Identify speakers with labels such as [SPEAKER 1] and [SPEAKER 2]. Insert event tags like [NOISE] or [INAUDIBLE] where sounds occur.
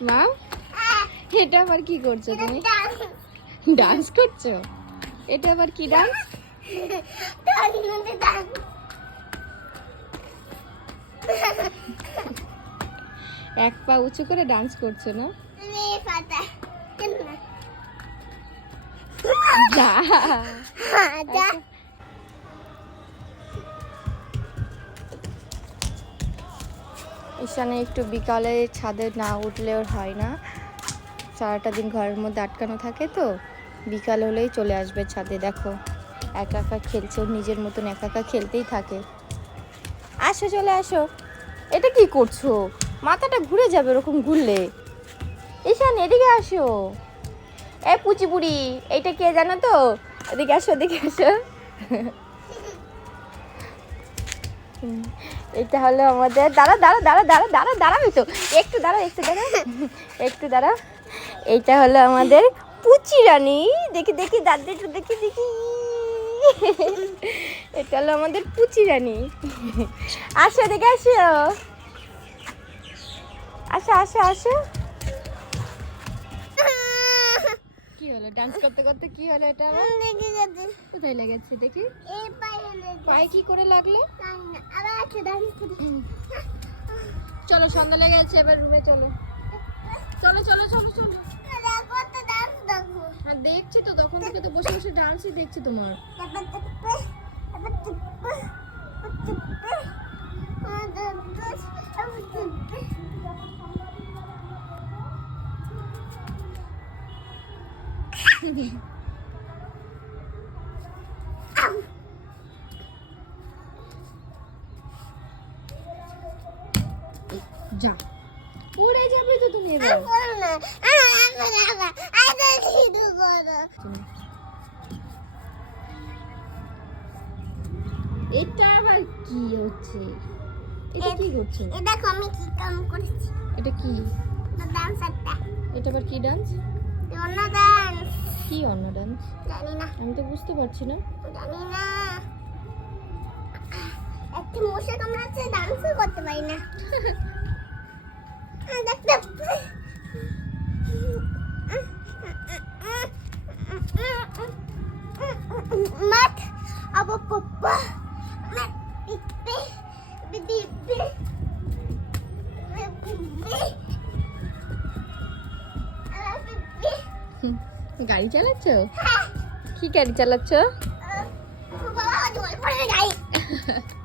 [SPEAKER 1] মা এটা আবার কি করছ তুমি? ডান্স করছ? এটা আবার কি ডান্স এক পা উঁচু করে ডান্স করছ না? যা। ঈশানে একটু বিকালে ছাদে না উঠলে ওর হয় না। সারাটা দিন ঘরের মধ্যে আটকানো থাকে তো। বিকাল হলেই চলে আসবে ছাদে, দেখো। একা একা খেলছে নিজের মতন একা একা খেলতেই থাকে। আসো, চলে আসো। এটা কি করছ? মাথাটা ঘুরে যাবে ওরকম ঘুরলে। ঈশান, এদিকে আসো। এ পুচি বুড়ি, এইটা কে জানো তো? এদিকে আসো এদিকে আসো। এটা হলো আমাদের, দাঁড়া দাঁড়া দাঁড়া দাঁড়া দাঁড়া দাঁড়াবি তো। একটু দাঁড়া একটু দাঁড়া একটু দাঁড়া এইটা হলো আমাদের পুচি রানী। দেখি দেখি দাঁড়া একটু দেখি দেখি। এটা হলো আমাদের পুচি রানী। আসো দেখে আসো। আসো আসো আসো। ডান্স করতে করতে কি হলো এটা আবার? কোথায় লেগেছে দেখি। পায়ে কি করে লাগল? চলো সন্ধ্যা লেগে গেছে এবার রুমে চলো। চলো চলো চলো চলো। হ্যাঁ দেখছি তো তখন থেকে তো বসে বসে ডান্সই দেখছি তোমার। [LAUGHS] যা। উড়ে যাবে তো তুমি এবার। এটা আবার কি হচ্ছে? এটা কি করছ?
[SPEAKER 2] দেখো আমি কি কাম করেছি।
[SPEAKER 1] এটা কি?
[SPEAKER 2] ডান্স
[SPEAKER 1] এটা আবার কি ডান্স
[SPEAKER 2] অন্য ডান্স
[SPEAKER 1] কি অন্য ডান্স
[SPEAKER 2] জানি না।
[SPEAKER 1] আমি তো বুঝতে পারছি না।
[SPEAKER 2] জানি না। একটা মশা কামড়াচ্ছে ডান্সও করতে পারি না। দেখতে মাঠ আবো পপ্পা
[SPEAKER 1] গাড়ি চালাচ্ছ? কি গাড়ি চালাচ্ছ? [LAUGHS]